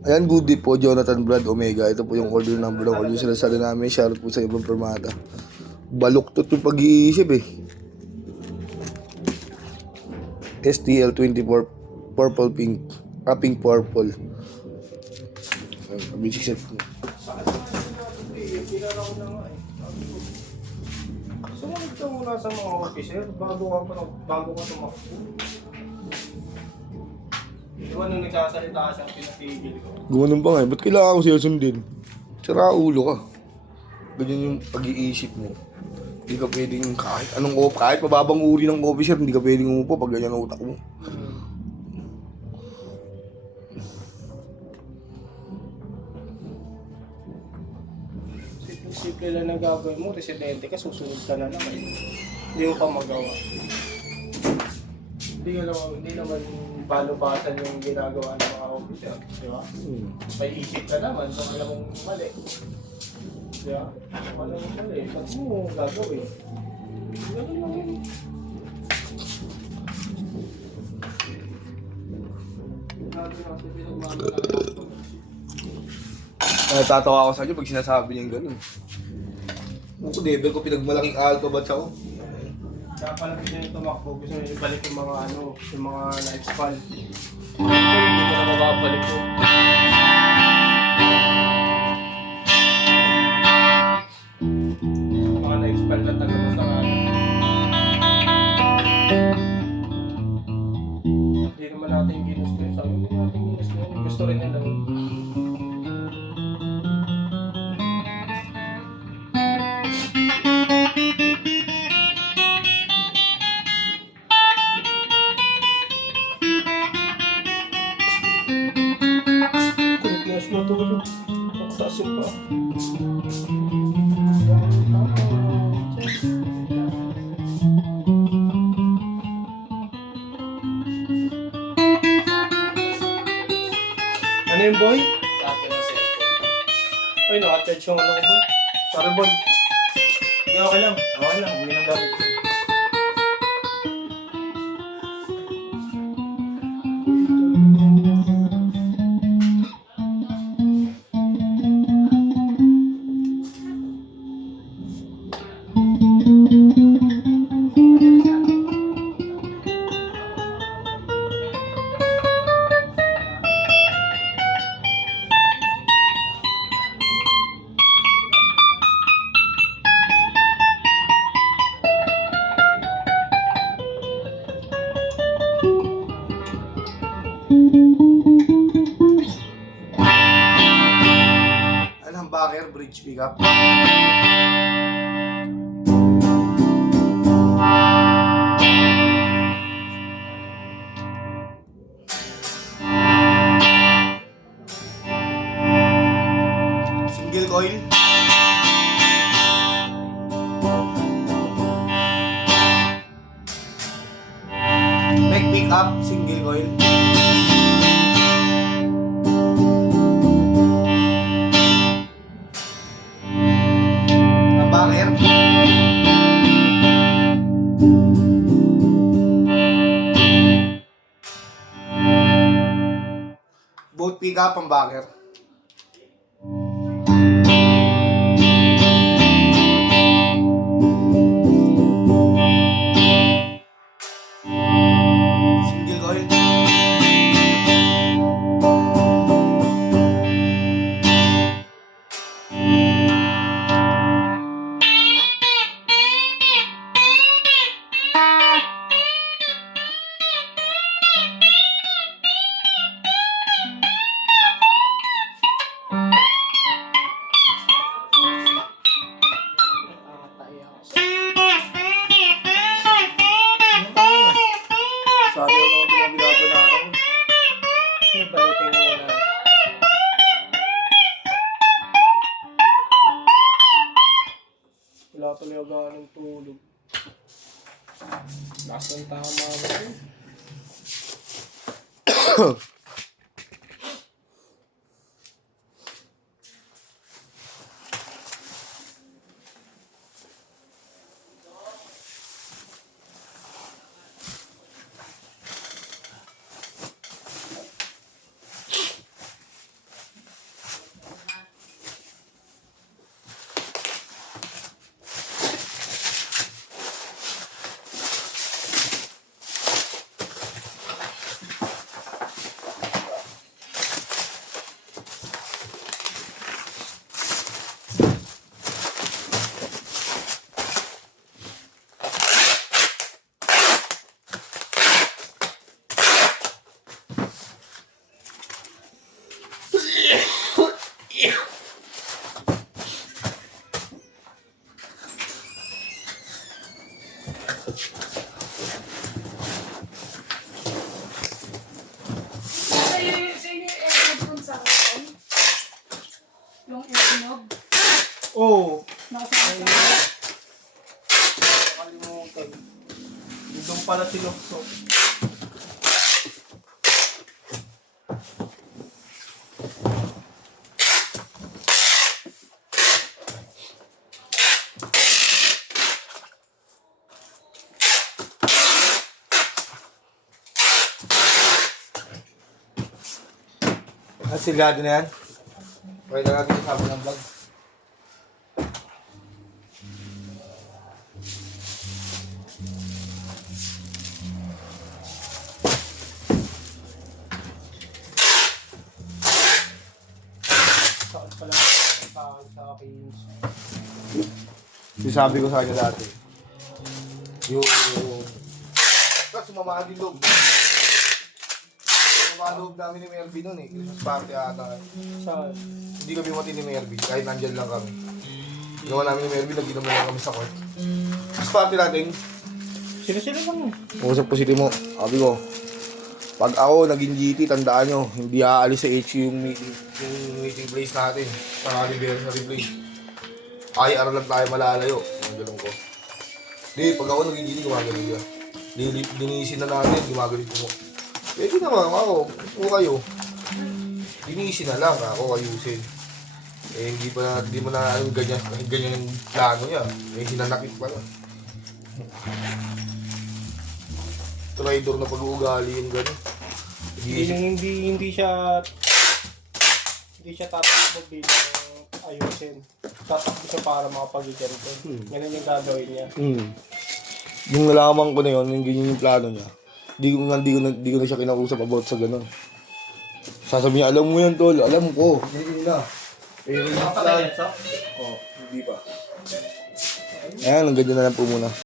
Ayan, good day po, Jonathan Brad Omega. Ito po yung order number ng order sila sa namin. Shoutout po sa ibang permata. Baluktot yung pag-iisip eh. STL24 purple pink. Pink purple. Basic set. Sumunod ka muna sa mga officer bago ka tumakbo. Diba nung nagsasalita siyang pinatigil ko? Gumanon pa nga eh. Ba't kailangan ko siya sundin? Sira ulo ka. Ganyan yung pag-iisip mo. Hindi ka pwedeng kahit mababang uri ng officer, hindi ka pwedeng umupo pag ganyan ang utak mo. Simple lang na gagawin mo, residente ka, susunod ka na naman. Hindi mo pa magawa. Hindi naman balubasan yung ginagawa ng mga officer, di ba? May isip ka naman kung alam mong mali. Di ba? Kung alam mong mali, ba't mo gagawin? Ganun lang yun. Natatawa ako sa inyo pag sinasabi niyang gano'n. Ako, never ko pinagmalaking alphabet ako. Kaya pala pinag tumakbo, gusto nyo ibalik yung mga na-expand. Hindi ko na mababalik ko. Mga na-expand na taga sa hindi naman natin ginusto yun. Sabi hindi natin ginusto yun. Gusto rin nila yun. Kulit na tulog. Pagtasin pa. Ano yung boy? Sabi ng cellphone. Ay, naka-charge yung ano ko boy. Sorry boy. Hindi, okay lang. Okay lang. Hindi na gamit ko. Humbucker, bridge pickup. Single coil. Neck pickup, single coil. Both pickup, humbucker. Single coil. Sabi ko naman binabanatan ko. Hindi balutin mo na. Wala talaga ng tulog. Lakas ng tama mo. Oo. Nakasama ka. Nakalimutan. Doon pala si Lokso. Sigado na yan. Okay na natin sabi ng vlog. Saan pala sa akin. Sabi ko sa kanya dati. Yung... Kasi sumama din loob. Sumama loob namin ni Melvin nun eh. Christmas party ata. Saan? Hindi kami mati ni Melvin, kahit nandyan lang kami. Ginawa namin ni Melvin, nag-inom na lang kami sa court. Christmas party natin. Sila lang. Usap po si Timo. Sabi ko, pag ako naging GT, tandaan nyo, hindi aalis sa HQ yung meeting place natin. Sa anniversary place. IR lang tayo malalayo. Ang galong ko. Di, pag ako naging GT, gumagaling ka. Dinisin na natin, gumagaling ko mo. Pwede naman ako, kung kayo. Dinisin na lang ako ayusin. Eh, hindi mo na ano, ganyan yung plano niya. Eh, hinanakit pa na. Traidor na pag-uugali yung gano'n. Hindi siya tatakbo bilang ayusin. Tatakbo siya para makapag-ikan ko. Ganun yung gagawin niya. Yung nalaman ko na yun, yung ganyan yung plano niya. Di ko na siya kinausap about sa gano'n. Sasabihin niya, alam mo yan tol, alam ko. Hindi na. Pero yung plan. So? Oh, hindi pa. Ayan, ang ganyan na lang po muna.